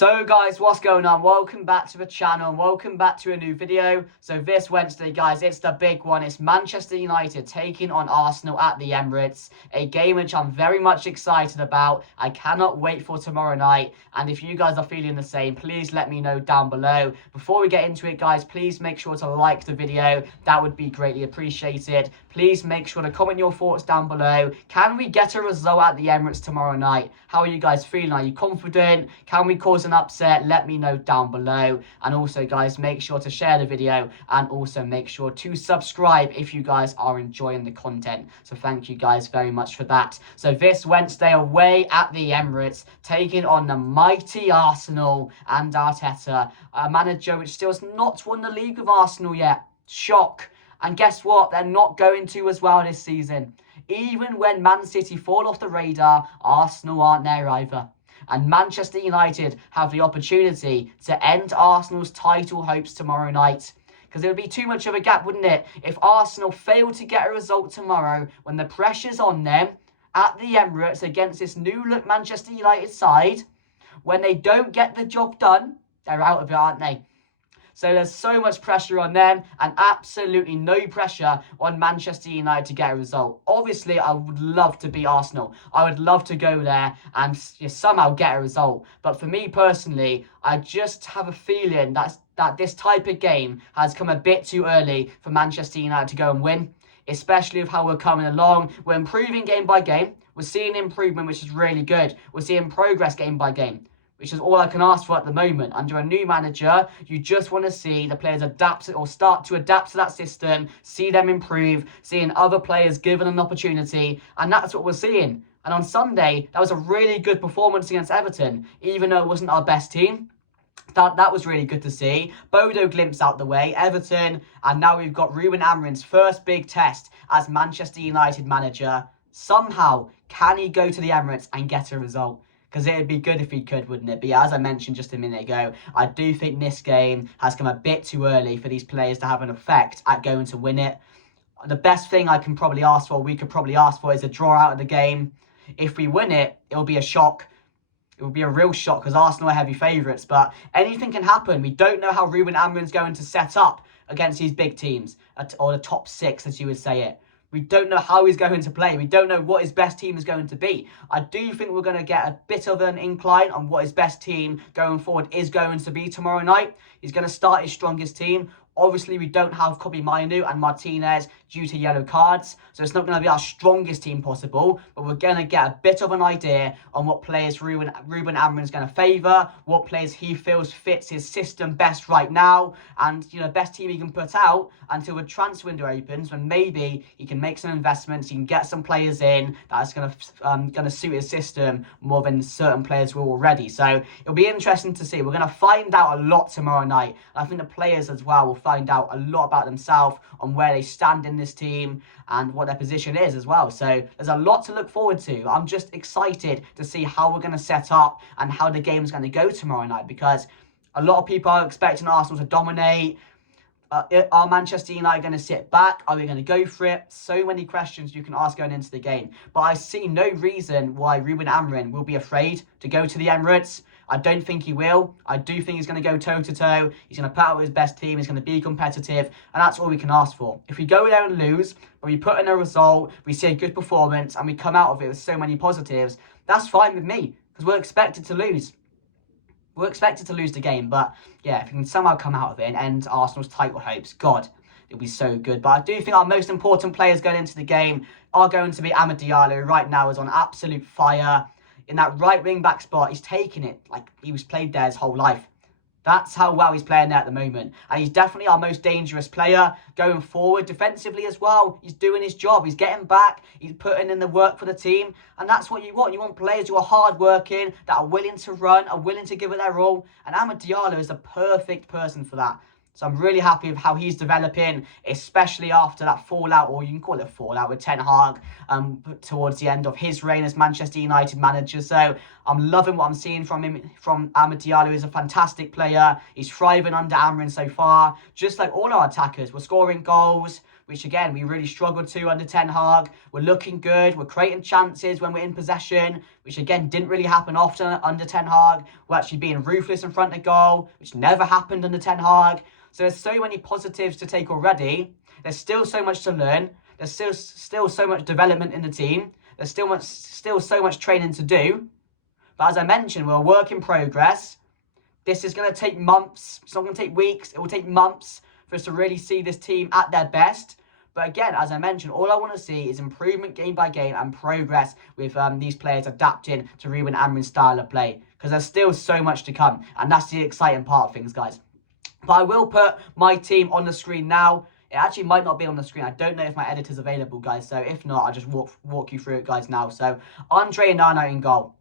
So guys, what's going on? Welcome back to the channel and welcome back to a new video. So this Wednesday, guys, it's the big one. It's Manchester United taking on Arsenal at the Emirates. A game which I'm very much excited about. I cannot wait for tomorrow night. And if you guys are feeling the same, please let me know down below. Before we get into it, guys, please make sure to like the video. That would be greatly appreciated. Please make sure to comment your thoughts down below. Can we get a result at the Emirates tomorrow night? How are you guys feeling? Are you confident? Can we cause an upset? Let me know down below. And also, guys, make sure to share the video and also make sure to subscribe if you guys are enjoying the content. So thank you guys very much for that. So this Wednesday away at the Emirates, taking on the mighty Arsenal and Arteta, a manager which still has not won the league with Arsenal yet. Shock. And guess what? They're not going to as well this season. Even when Man City fall off the radar, Arsenal aren't there either. And Manchester United have the opportunity to end Arsenal's title hopes tomorrow night. Because it would be too much of a gap, wouldn't it? If Arsenal fail to get a result tomorrow when the pressure's on them at the Emirates against this new-look Manchester United side, when they don't get the job done, they're out of it, aren't they? So there's so much pressure on them and absolutely no pressure on Manchester United to get a result. Obviously, I would love to beat Arsenal. I would love to go there and somehow get a result. But for me personally, I just have a feeling that this type of game has come a bit too early for Manchester United to go and win. Especially with how we're coming along. We're improving game by game. We're seeing improvement, which is really good. We're seeing progress game by game, which is all I can ask for at the moment. Under a new manager, you just want to see the players adapt or start to adapt to that system, see them improve, seeing other players given an opportunity, and that's what we're seeing. And on Sunday, that was a really good performance against Everton, even though it wasn't our best team. That was really good to see. Bodo glimpse out the way, Everton, and now we've got Ruben Amorim's first big test as Manchester United manager. Somehow, can he go to the Emirates and get a result? Because it'd be good if he could, wouldn't it? But yeah, as I mentioned just a minute ago, I do think this game has come a bit too early for these players to have an effect at going to win it. The best thing I can probably ask for, we could probably ask for, is a draw out of the game. If we win it, it'll be a shock. It will be a real shock because Arsenal are heavy favourites. But anything can happen. We don't know how Ruben Amorim's going to set up against these big teams, or the top six, as you would say it. We don't know how he's going to play. We don't know what his best team is going to be. I do think we're going to get a bit of an incline on what his best team going forward is going to be tomorrow night. He's going to start his strongest team. Obviously, we don't have Kobe Mainu and Martinez due to yellow cards, so it's not going to be our strongest team possible, but we're going to get a bit of an idea on what players Ruben Amorim is going to favour, what players he feels fits his system best right now, and best team he can put out until the transfer window opens, when maybe he can make some investments, he can get some players in that's going to suit his system more than certain players will already. So it'll be interesting to see. We're going to find out a lot tomorrow night. I think the players as well will find out a lot about themselves, on where they stand in this team and what their position is as well. So there's a lot to look forward to. I'm just excited to see how we're going to set up and how the game's going to go tomorrow night, because a lot of people are expecting Arsenal to dominate. Are Manchester United going to sit back? Are we going to go for it? So many questions you can ask going into the game. But I see no reason why Ruben Amorim will be afraid to go to the Emirates. I don't think he will. I do think he's going to go toe-to-toe. He's going to put out his best team. He's going to be competitive. And that's all we can ask for. If we go there and lose, but we put in a result, we see a good performance, and we come out of it with so many positives, that's fine with me. Because we're expected to lose. We're expected to lose the game. But yeah, if we can somehow come out of it and end Arsenal's title hopes, God, it'll be so good. But I do think our most important players going into the game are going to be Amad Diallo, who right now is on absolute fire. In that right wing back spot, he's taking it like he was played there his whole life. That's how well he's playing there at the moment. And he's definitely our most dangerous player going forward. Defensively as well, he's doing his job. He's getting back. He's putting in the work for the team. And that's what you want. You want players who are hard-working, that are willing to run, are willing to give it their all. And Amad Diallo is the perfect person for that. So I'm really happy with how he's developing, especially after that fallout, or you can call it fallout, with Ten Hag towards the end of his reign as Manchester United manager. So I'm loving what I'm seeing from him, from Amad Diallo. He's a fantastic player. He's thriving under Amorim so far. Just like all our attackers, we're scoring goals. which again, we really struggled to under Ten Hag. We're looking good. We're creating chances when we're in possession, which again, didn't really happen often under Ten Hag. We're actually being ruthless in front of goal, which never happened under Ten Hag. So there's so many positives to take already. There's still so much to learn. There's still so much development in the team. There's still so much training to do. But as I mentioned, we're a work in progress. This is going to take months. It's not going to take weeks. It will take months for us to really see this team at their best. But again, as I mentioned, all I want to see is improvement game by game and progress with these players adapting to Ruben Amorim's style of play. Because there's still so much to come. And that's the exciting part of things, guys. But I will put my team on the screen now. It actually might not be on the screen. I don't know if my editor's available, guys. So if not, I'll just walk you through it, guys, now. So Andre Nana in goal.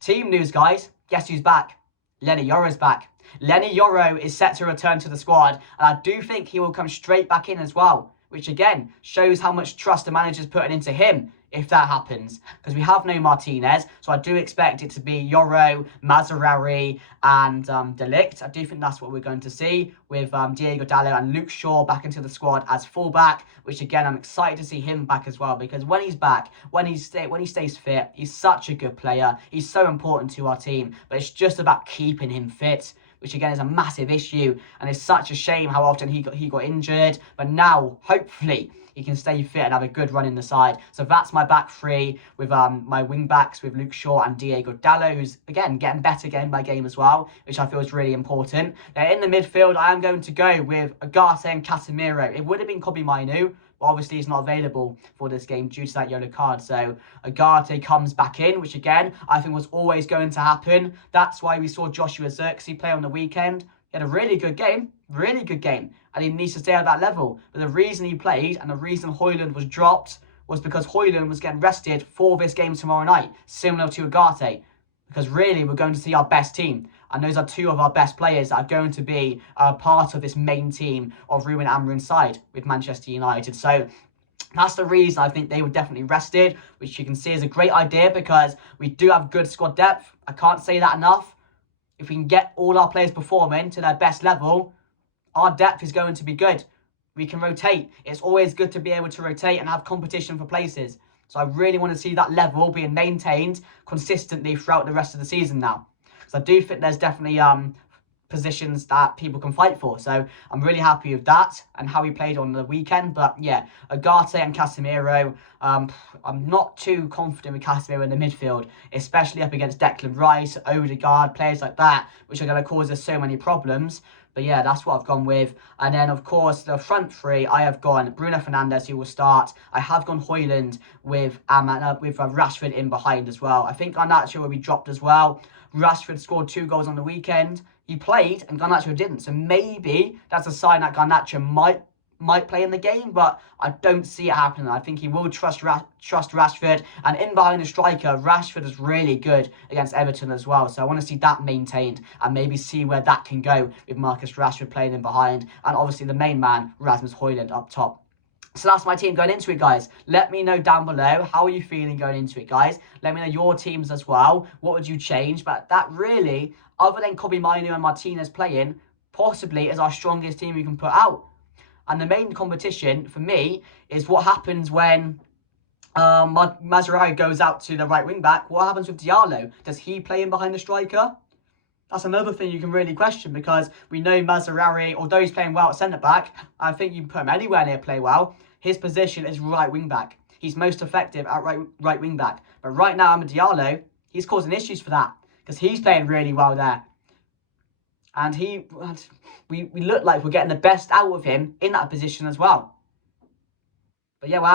Team news, guys. Guess who's back? Lenny Yoro's back. Lenny Yoro is set to return to the squad. And I do think he will come straight back in as well. Which, again, shows how much trust the manager's putting into him if that happens. Because we have no Martinez. So I do expect it to be Yoro, Mazraoui and De Ligt. I do think that's what we're going to see with Diego Dallo and Luke Shaw back into the squad as fullback. Which, again, I'm excited to see him back as well. Because when he's back, when he stays fit, he's such a good player. He's so important to our team. But it's just about keeping him fit, which again is a massive issue, and it's such a shame how often he got injured. But now, hopefully, he can stay fit and have a good run in the side. So that's my back three with my wing backs with Luke Shaw and Diego Dallo, who's again getting better game by game as well, which I feel is really important. Then in the midfield, I am going to go with Ugarte and Casemiro. It would have been Kobbie Mainoo, but obviously he's not available for this game due to that yellow card. So Ugarte comes back in, which again, I think was always going to happen. That's why we saw Joshua Zirkzee play on the weekend. He had a really good game, and he needs to stay at that level. But the reason he played and the reason Højlund was dropped was because Højlund was getting rested for this game tomorrow night, similar to Ugarte. Because really, we're going to see our best team. And those are two of our best players that are going to be part of this main team of Ruben Amorim's side with Manchester United. So that's the reason I think they were definitely rested, which you can see is a great idea because we do have good squad depth. I can't say that enough. If we can get all our players performing to their best level, our depth is going to be good. We can rotate. It's always good to be able to rotate and have competition for places. So I really want to see that level being maintained consistently throughout the rest of the season now. So I do think there's definitely positions that people can fight for. So I'm really happy with that and how he played on the weekend. But yeah, Ugarte and Casemiro, I'm not too confident with Casemiro in the midfield, especially up against Declan Rice, Odegaard, players like that, which are going to cause us so many problems. But yeah, that's what I've gone with. And then, of course, the front three, I have gone Bruno Fernandes, who will start. I have gone Højlund with Rashford in behind as well. I think Garnacho will be dropped as well. Rashford scored 2 goals on the weekend. He played and Garnacho didn't. So maybe that's a sign that Garnacho might play in the game, but I don't see it happening. I think he will trust Rashford. And in behind the striker, Rashford is really good against Everton as well. So I want to see that maintained and maybe see where that can go with Marcus Rashford playing in behind. And obviously the main man, Rasmus Højlund, up top. So that's my team going into it, guys. Let me know down below, how are you feeling going into it, guys? Let me know your teams as well. What would you change? But that really, other than Kobbie Mainoo and Martinez playing, possibly is our strongest team we can put out. And the main competition for me is what happens when Mazraoui goes out to the right wing back. What happens with Diallo? Does he play in behind the striker? That's another thing you can really question because we know Mazraoui, although he's playing well at centre-back, I think you can put him anywhere near play well. His position is right wing-back. He's most effective at right wing-back. But right now, Amad Diallo, he's causing issues for that because he's playing really well there. And we look like we're getting the best out of him in that position as well. But yeah, we'll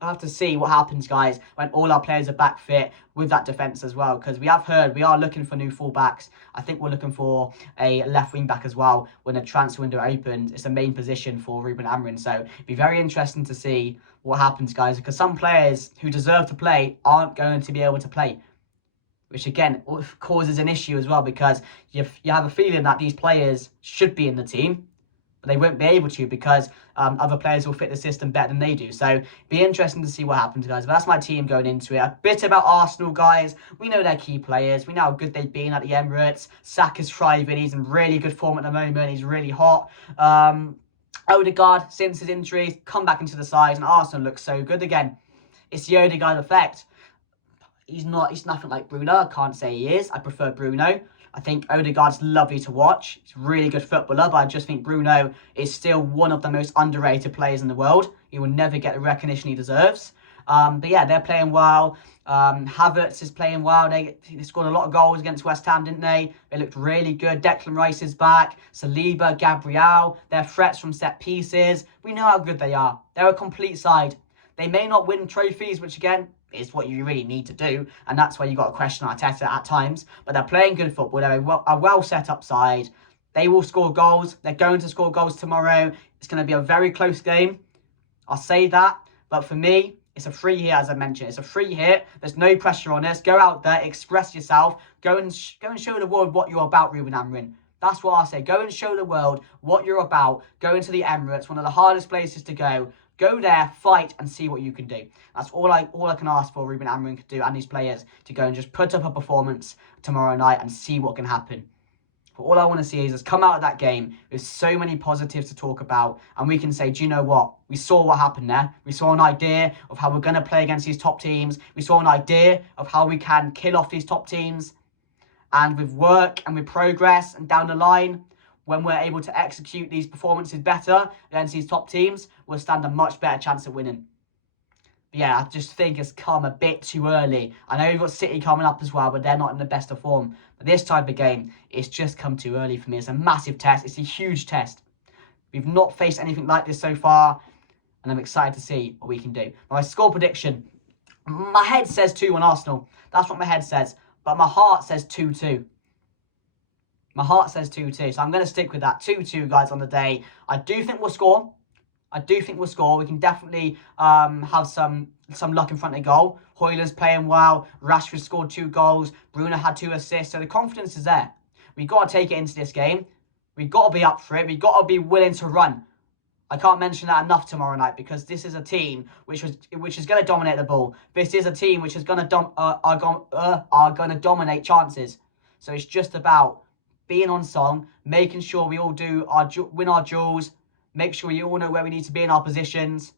have to see what happens, guys, when all our players are back fit with that defence as well. Because we have heard we are looking for new full-backs. I think we're looking for a left wing-back as well when the transfer window opens. It's the main position for Ruben Amorim. So it'd be very interesting to see what happens, guys. Because some players who deserve to play aren't going to be able to play. Which, again, causes an issue as well. Because you have a feeling that these players should be in the team. They won't be able to because other players will fit the system better than they do. So be interesting to see what happens, guys. But that's my team going into it. A bit about Arsenal, guys. We know their key players. We know how good they've been at the Emirates. Saka's thriving. He's in really good form at the moment. He's really hot. Odegaard, since his injuries, come back into the side, and Arsenal looks so good again. It's the Odegaard effect. He's nothing like Bruno. I can't say he is. I prefer Bruno. I think Odegaard's lovely to watch. He's a really good footballer, but I just think Bruno is still one of the most underrated players in the world. He will never get the recognition he deserves. But yeah, they're playing well. Havertz is playing well. They scored a lot of goals against West Ham, didn't they? They looked really good. Declan Rice is back. Saliba, Gabriel. They're threats from set pieces. We know how good they are. They're a complete side. They may not win trophies, which again is what you really need to do, and that's why you got to question Arteta at times. But they're playing good football. They're a well set up side. They will score goals. They're going to score goals tomorrow. It's going to be a very close game. I'll say that. But for me, it's a free hit, as I mentioned. It's a free hit. There's no pressure on us. Go out there, express yourself. Go and show the world what you're about, Ruben Amorim. That's what I say. Go and show the world what you're about. Go into the Emirates, one of the hardest places to go. Go there, fight, and see what you can do. That's all I can ask for Ruben Amorim could do, and these players, to go and just put up a performance tomorrow night and see what can happen. But all I want to see is us come out of that game with so many positives to talk about, and we can say, do you know what? We saw what happened there. We saw an idea of how we're going to play against these top teams. We saw an idea of how we can kill off these top teams. And with work and with progress and down the line, when we're able to execute these performances better against these top teams, we'll stand a much better chance of winning. But yeah, I just think it's come a bit too early. I know we've got City coming up as well, but they're not in the best of form. But this type of game, it's just come too early for me. It's a massive test. It's a huge test. We've not faced anything like this so far, and I'm excited to see what we can do. My score prediction, my head says 2-1 Arsenal. That's what my head says. But my heart says 2-2. My heart says 2-2, so I'm going to stick with that. 2-2, guys, on the day. I do think we'll score. We can definitely have some luck in front of goal. Højlund's playing well. Rashford scored 2 goals. Bruno had 2 assists, so the confidence is there. We've got to take it into this game. We've got to be up for it. We've got to be willing to run. I can't mention that enough tomorrow night, because this is a team which is going to dominate the ball. This is a team which is going to are going to dominate chances. So it's just about being on song, making sure we all win our duels, make sure we all know where we need to be in our positions,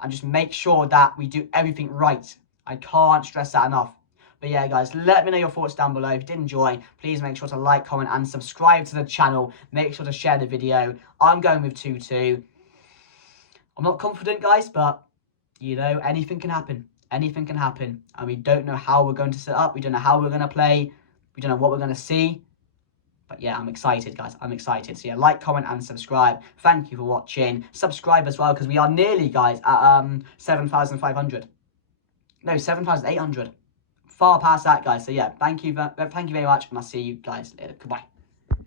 and just make sure that we do everything right. I can't stress that enough. But yeah, guys, let me know your thoughts down below. If you did enjoy, please make sure to like, comment, and subscribe to the channel. Make sure to share the video. I'm going with 2-2. I'm not confident, guys, but, you know, anything can happen. Anything can happen. And we don't know how we're going to set up. We don't know how we're going to play. We don't know what we're going to see. But yeah, I'm excited, guys. I'm excited. So yeah, like, comment, and subscribe. Thank you for watching. Subscribe as well, because we are nearly, guys, at 7,500. No, 7,800. Far past that, guys. So yeah, thank you very much, and I'll see you guys later. Goodbye.